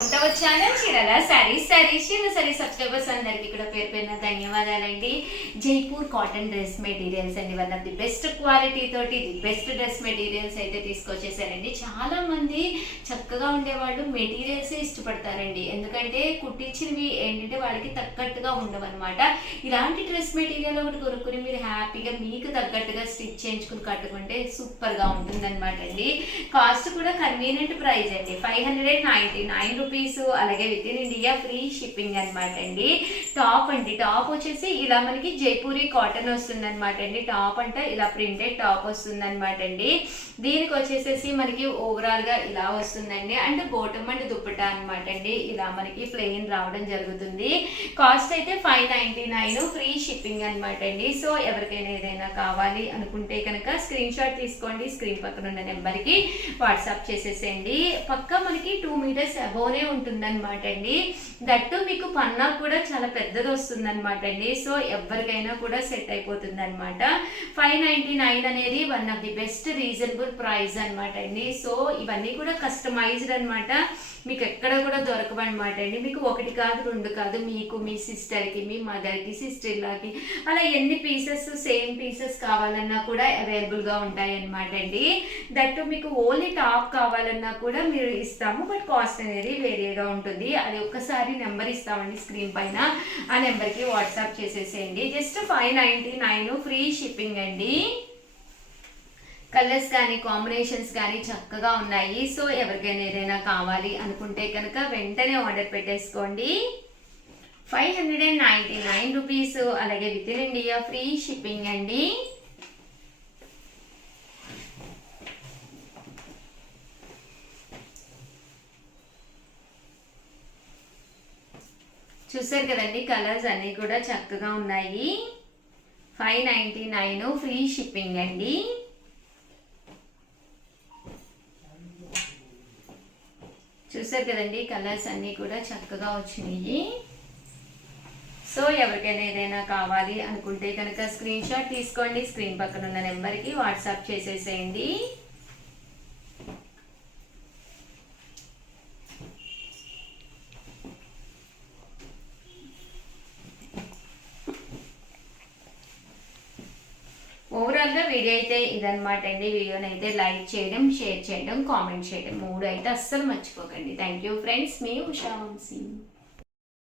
Channel Chirala sari subscribers అందరికి కూడా పేరు పేరున ధన్యవాదాలండి. జైపూర్ కాటన్ డ్రెస్ మెటీరియల్స్ అండి, one of the best quality తోటి ది బెస్ట్ డ్రెస్ మెటీరియల్స్ అయితే తీసుకొచ్చేసారండి. చాలా మంది చక్కగా ఉండేవాళ్ళు మెటీరియల్స్ ఇష్టపడతారండి, ఎందుకంటే కుట్టించినవి ఏంటంటే వాళ్ళకి తగ్గట్టుగా ఉండవన్నమాట. ఇలాంటి డ్రెస్ మెటీరియల్ ఒకటి కొనుక్కుని మీరు హ్యాపీగా మీకు తగ్గట్టుగా స్టిచ్ చేయించుకుని కట్టుకుంటే సూపర్ గా ఉంటుంది అనమాట అండి. కాస్ట్ కూడా కన్వీనియంట్ ప్రైస్ అండి, 599 రూపీస్. అలాగే with in India free shipping అనమాట అండి. టాప్ అండి, టాప్ వచ్చేసి ఇలా మనకి జైపూరి కాటన్ వస్తుంది అనమాట అండి. టాప్ అంటే ఇలా ప్రింటెడ్ టాప్ వస్తుంది అనమాట అండి. దీనికి వచ్చేసేసి మనకి ఓవరాల్ గా ఇలా వస్తుందండి. అండ్ బోటమ్ అండ్ దుప్పటా అనమాట అండి. ఇలా మనకి ప్లెయిన్ రావడం జరుగుతుంది. కాస్ట్ అయితే 599 ఫ్రీ షిప్పింగ్ అనమాట అండి. సో ఎవరికైనా ఏదైనా కావాలి అనుకుంటే కనుక స్క్రీన్ షాట్ తీసుకోండి, స్క్రీన్ పక్కన ఉన్న నెంబర్ కి వాట్సాప్ చేసేసేయండి. పక్కా మనకి 2 మీటర్స్ అబోనే ఉంటుందన్నమాట అండి. దట్టు మీకు పన్నా కూడా చాలా పెద్దది వస్తుంది అనమాట అండి. సో ఎవరికైనా కూడా సెట్ అయిపోతుంది అనమాట. 599 అనేది one of the best reasonable price అనమాట అండి. సో ఇవన్నీ కూడా కస్టమైజ్డ్ అనమాట, మీకు ఎక్కడ కూడా దొరకవన్నమాట అండి. మీకు ఒకటి కాదు రెండు కాదు, మీకు మీ సిస్టర్కి, మీ మదర్కి, సిస్టర్ ఇలాకి అలా ఎన్ని పీసెస్ సేమ్ పీసెస్ కావాలన్నా కూడా అవైలబుల్గా ఉంటాయి అనమాట అండి. దట్టు మీకు ఓన్లీ టాప్ కావాలన్నా కూడా మీరు ఇస్తాము, బట్ కాస్ట్ అనేది వేరేగా ఉంటుంది. అది ఒక్కసారి నెంబర్ ఇస్తామండి స్క్రీన్ పైన, ఆ నెంబర్కి వాట్సాప్ చేసేసేయండి. జస్ట్ 599 ఫ్రీ షిప్పింగ్ అండి. కలర్స్ కానీ కాంబినేషన్స్ కానీ చక్కగా ఉన్నాయి. సో ఎవరికైనా ఏదైనా కావాలి అనుకుంటే కనుక వెంటనే ఆర్డర్ పెట్టేసుకోండి. 599 రూపీస్. అలాగే with in India free shipping అండి. చూసారు కదండి, కలర్స్ అన్నీ కూడా చక్కగా ఉన్నాయి. 599 ఫ్రీ షిప్పింగ్ అండి. చూసారు కదండి, కలర్స్ అన్నీ కూడా చక్కగా వచ్చినాయి. సో ఎవరికైనా ఏదైనా కావాలి అనుకుంటే కనుక స్క్రీన్ షాట్ తీసుకోండి, స్క్రీన్ పక్కన ఉన్న నెంబర్కి వాట్సాప్ చేసేసేయండి. ఓవరాల్గా వీడియో అయితే ఇదనమాట అండి. వీడియోని అయితే లైక్ చేయడం, షేర్ చేయడం, కామెంట్ చేయడం 3 అయితే అస్సలు మర్చిపోకండి. థ్యాంక్ యూ ఫ్రెండ్స్, మీ Usha Vamshi.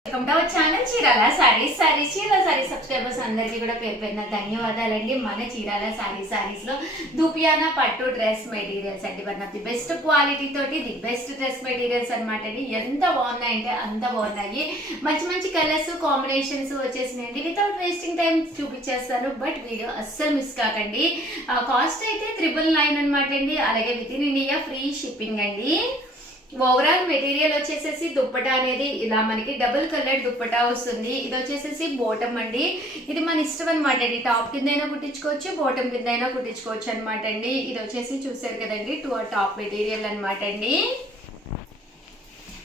Welcome to our channel Chirala sari subscribers అందరికీ కూడా పేరు పేరున ధన్యవాదాలండి. మన చీరాల సారీస్ లో దూపియానా పట్టు డ్రెస్ మెటీరియల్స్ అండి, one of the best quality తోటి ది బెస్ట్ డ్రెస్ మెటీరియల్స్ అనమాట అండి. ఎంత బాగున్నాయంటే అంత బాగున్నాయి. మంచి మంచి కలర్స్ కాంబినేషన్స్ వచ్చేసినాయండి. వితౌట్ వేస్టింగ్ టైం చూపించేస్తాను, బట్ వీడియో అస్సలు మిస్ కాకండి. కాస్ట్ అయితే 999 అనమాట అండి. అలాగే with in India free shipping అండి. ఓవరాల్ మెటీరియల్ వచ్చేసేసి దుప్పటా అనేది ఇలా మనకి డబుల్ కలర్ దుప్పటా వస్తుంది. ఇది వచ్చేసేసి బోటం అండి. ఇది మన ఇష్టం అనమాట అండి, టాప్ కింద అయినా కుట్టించుకోవచ్చు, బోటం కింద అయినా కుట్టించుకోవచ్చు అనమాట అండి. ఇది వచ్చేసి చూసారు కదండి, టాప్ మెటీరియల్ అనమాట అండి.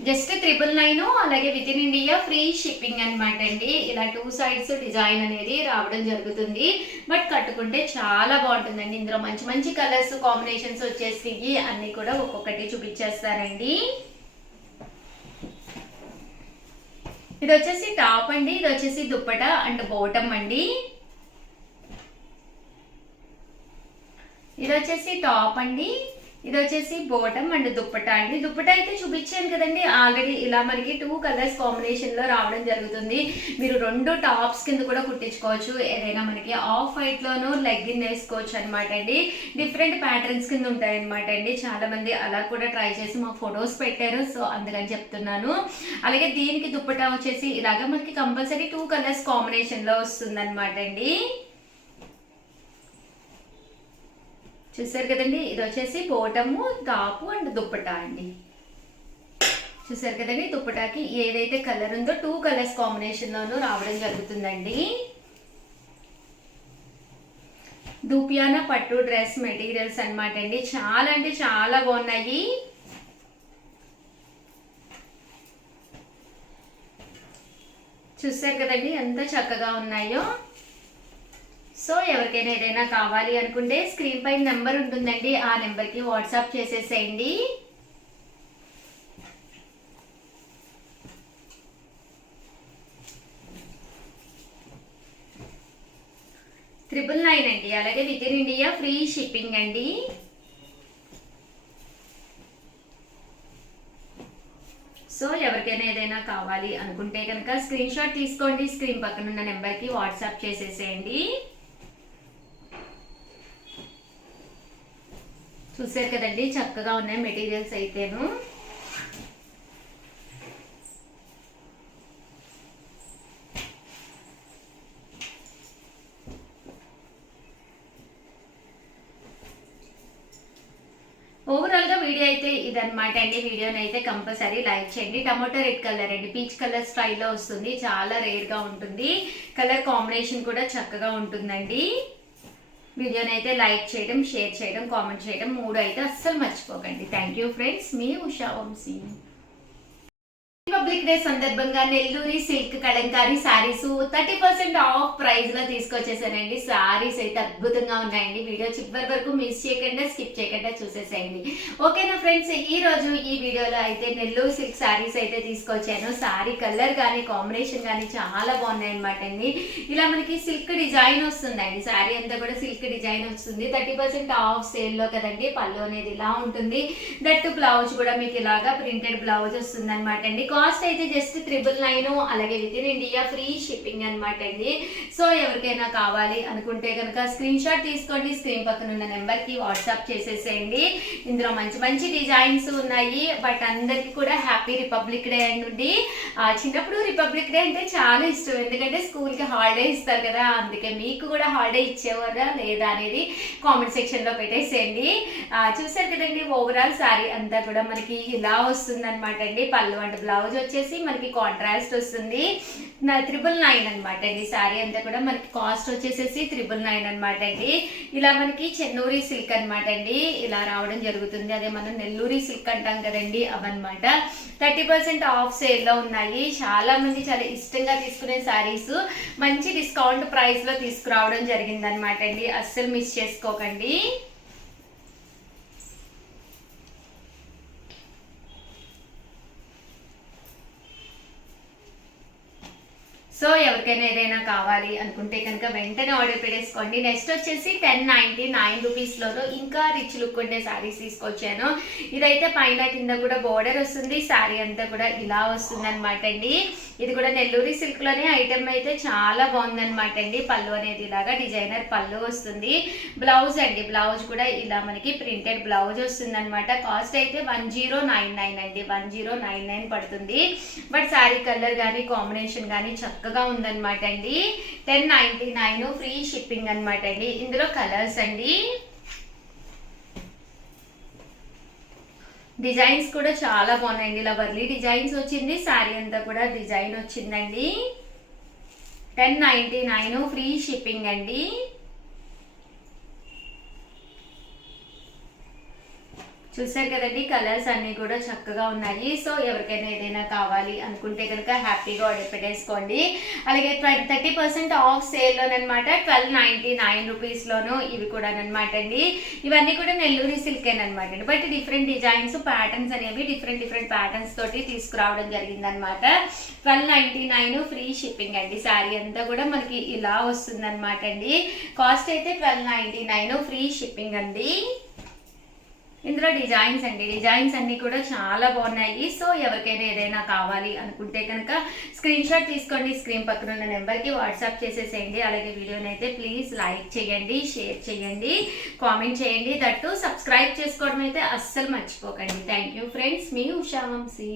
జస్ట్ 999. అలాగే with in India free shipping అనమాట అండి. ఇలా 2 సైడ్స్ డిజైన్ అనేది రావడం జరుగుతుంది, బట్ కట్టుకుంటే చాలా బాగుంటుందండి. ఇందులో మంచి మంచి కలర్స్ కాంబినేషన్స్ వచ్చేసి అన్ని కూడా ఒక్కొక్కటి చూపించేస్తారండి. ఇది వచ్చేసి టాప్ అండి, ఇది వచ్చేసి దుప్పటా అండ్ బోటమ్ అండి. ఇది వచ్చేసి టాప్ అండి, ఇది వచ్చేసి బోటమ్ అండ్ దుప్పటా అండి. దుప్పటా అయితే చూపించాను కదండి ఆల్రెడీ. ఇలా మనకి 2 కలర్స్ కాంబినేషన్ లో రావడం జరుగుతుంది. మీరు 2 టాప్స్ కింద కూడా కుట్టించుకోవచ్చు. ఏదైనా మనకి ఆఫ్ వైట్ లోను లెగ్గిన్ వేసుకోవచ్చు అనమాట అండి. డిఫరెంట్ ప్యాటర్న్స్ కింద ఉంటాయి అనమాట అండి. చాలా మంది అలా కూడా ట్రై చేసి మా ఫొటోస్ పెట్టారు, సో అందుకని చెప్తున్నాను. అలాగే దీనికి దుప్పటా వచ్చేసి ఇలాగా మనకి కంపల్సరీ 2 కలర్స్ కాంబినేషన్ లో వస్తుంది అనమాట అండి. చూసారు కదండి, ఇది వచ్చేసి బోటము, టాపు అండ్ దుప్పటా అండి. చూసారు కదండి, దుప్పటాకి ఏదైతే కలర్ ఉందో 2 కలర్స్ కాంబినేషన్ లోనూ రావడం జరుగుతుందండి. దూపియానా పట్టు డ్రెస్ మెటీరియల్స్ అనమాట అండి. చాలా అంటే చాలా బాగున్నాయి. చూసారు కదండి ఎంత చక్కగా ఉన్నాయో. సో ఎవరికైనా ఏదైనా కావాలి అనుకుంటే స్క్రీన్ పైన నెంబర్ ఉంటుందండి, ఆ నెంబర్కి వాట్సాప్ చేసేసేయండి. 999 అండి. అలాగే with in India free shipping అండి. సో ఎవరికైనా ఏదైనా కావాలి అనుకుంటే కనుక స్క్రీన్ షాట్ తీసుకోండి, స్క్రీన్ పక్కన ఉన్న నెంబర్కి వాట్సాప్ చేసేసేయండి. చూసారు కదండి, చక్కగా ఉన్నాయి మెటీరియల్స్ అయితేను. ఓవరాల్ గా వీడియో అయితే ఇదన్నమాట అండి. వీడియోని అయితే కంపల్సరీ లైక్ చేయండి. టమాటో రెడ్ కలర్ అండి, పీచ్ కలర్ స్టైల్లో వస్తుంది, చాలా రేర్ గా ఉంటుంది. కలర్ కాంబినేషన్ కూడా చక్కగా ఉంటుందండి. వీడియోని అయితే లైక్ చేయడం, షేర్ చేయడం, కామెంట్ చేయడం 3 అయితే అస్సలు మర్చిపోకండి. థ్యాంక్ యూ ఫ్రెండ్స్, మీ ఉషా వంశీ. రిపబ్లిక్ డే సందర్భంగా నెల్లూరి silk kalamkari saris 30% off price లో తీసుకొచ్చేసానండి. సారీస్ అయితే అద్భుతంగా ఉన్నాయండి. వీడియో చివరి వరకు మిస్ చేయకుండా, స్కిప్ చేయకుండా చూసేసేయండి. ఓకేనా ఫ్రెండ్స్, ఈ రోజు ఈ వీడియోలో అయితే నెల్లూరు సిల్క్ సారీస్ అయితే తీసుకొచ్చాను. సారీ కలర్ కానీ కాంబినేషన్ కానీ చాలా బాగున్నాయి అనమాట అండి. ఇలా మనకి సిల్క్ డిజైన్ వస్తుందండి. సారీ అంతా కూడా సిల్క్ డిజైన్ వస్తుంది. 30% ఆఫ్ సేల్ లో కదండి. పళ్ళు అనేది ఇలా ఉంటుంది. దట్టు బ్లౌజ్ కూడా మీకు ఇలాగా ప్రింటెడ్ బ్లౌజ్ వస్తుంది అనమాట అండి. కాస్ట్ అయితే జస్ట్ 999, అలాగే with in India free shipping అనమాట అండి. సో ఎవరికైనా కావాలి అనుకుంటే కనుక స్క్రీన్ షాట్ తీసుకోండి, స్క్రీన్ పక్కన ఉన్న నెంబర్ కి వాట్సాప్ చేసేసేయండి. ఇందులో మంచి మంచి డిజైన్స్ ఉన్నాయి. బట్ అందరికి కూడా హ్యాపీ రిపబ్లిక్ డే అండి. చిన్నప్పుడు రిపబ్లిక్ డే అంటే చాలా ఇష్టం, ఎందుకంటే స్కూల్ కి హాలిడే ఇస్తారు కదా. అందుకే మీకు కూడా హాలిడే ఇచ్చేవారా లేదా అనేది కామెంట్ సెక్షన్ లో పెట్టేసేయండి. చూసారు కదండి, ఓవరాల్ సారీ అంతా కూడా మనకి ఇలా వస్తుంది అనమాట అండి. పళ్ళు అంటే బ్లౌజ్ వచ్చేసి మనకి కాంట్రాస్ట్ వస్తుంది. 999 అనమాట అండి. సారీ అంతా కూడా మనకి కాస్ట్ వచ్చేసేసి 999 అనమాట అండి. ఇలా మనకి చెన్నూరి సిల్క్ అనమాట అండి, ఇలా రావడం జరుగుతుంది. అదే మనం నెల్లూరి సిల్క్ అంటాం కదండి, అవన్నమాట. 30% ఆఫ్ సేల్ లో ఉన్నాయి. చాలా మంది చాలా ఇష్టంగా తీసుకునే సారీస్ మంచి డిస్కౌంట్ ప్రైస్ లో తీసుకురావడం జరిగింది అనమాట అండి. అస్సలు మిస్ చేసుకోకండి. సో ఎవరికైనా ఏదైనా కావాలి అనుకుంటే కనుక వెంటనే ఆర్డర్ పెట్టేసుకోండి. నెక్స్ట్ వచ్చేసి 1099 రూపీస్లోనూ ఇంకా రిచ్ లుక్ ఉండే శారీస్ తీసుకొచ్చాను. ఇదైతే పైన కింద కూడా బోర్డర్ వస్తుంది. శారీ అంతా కూడా ఇలా వస్తుంది అనమాట అండి. ఇది కూడా నెల్లూరి సిల్క్ లోనే ఐటమ్ అయితే చాలా బాగుంది అనమాట అండి. పళ్ళు అనేది ఇలాగా డిజైనర్ పళ్ళు వస్తుంది. బ్లౌజ్ అండి, బ్లౌజ్ కూడా ఇలా మనకి ప్రింటెడ్ బ్లౌజ్ వస్తుంది అనమాట. కాస్ట్ అయితే 1099 అండి, 1099 పడుతుంది. బట్ శారీ కలర్ కానీ కాంబినేషన్ కానీ చక్కగా ఉందన్నమాట అండి. 1099 ఫ్రీ షిప్పింగ్ అనమాట అండి. ఇందులో కలర్స్ అండి, డిజైన్స్ కూడా చాలా బాగున్నాయండి. ఇలా వర్లీ డిజైన్స్ వచ్చింది. శారీ అంతా కూడా డిజైన్ వచ్చిందండి. 1099 ఫ్రీ షిప్పింగ్ అండి. చూసారు కదండి, కలర్స్ అన్ని కూడా చక్కగా ఉన్నాయి. సో ఎవరికైనా ఏదైనా కావాలి అనుకుంటే కనుక హ్యాపీగా ఆర్డర్ పెట్టేసుకోండి. అలాగే 30% ఆఫ్ సేల్లోనమాట 1299 రూపీస్లోను ఇవి కూడా అనమాట అండి. ఇవన్నీ కూడా నెల్లూరి సిల్కేనమాట అండి. బట్ డిఫరెంట్ డిజైన్స్, ప్యాటర్న్స్ అనేవి డిఫరెంట్ ప్యాటర్న్స్ తోటి తీసుకురావడం జరిగింది అనమాట. 1299 ఫ్రీ షిప్పింగ్ అండి. శారీ అంతా కూడా మనకి ఇలా వస్తుంది అనమాట అండి. కాస్ట్ అయితే 1299 ఫ్రీ షిప్పింగ్ అండి. ఇందులో డిజైన్స్ అండి, డిజైన్స్ అన్ని కూడా చాలా బాగున్నాయి. సో ఎవరికైనా ఏదైనా కావాలి అనుకుంటే కనుక స్క్రీన్ షాట్ తీసుకోండి, స్క్రీన్ పక్కన ఉన్న నెంబర్కి వాట్సాప్ చేసేసేయండి. అలాగే వీడియోని అయితే ప్లీజ్ లైక్ చేయండి, షేర్ చేయండి, కామెంట్ చేయండి. దట్టు సబ్స్క్రైబ్ చేసుకోవడం అయితే అస్సలు మర్చిపోకండి. థ్యాంక్ యూ ఫ్రెండ్స్, మీ ఉషా వంశీ.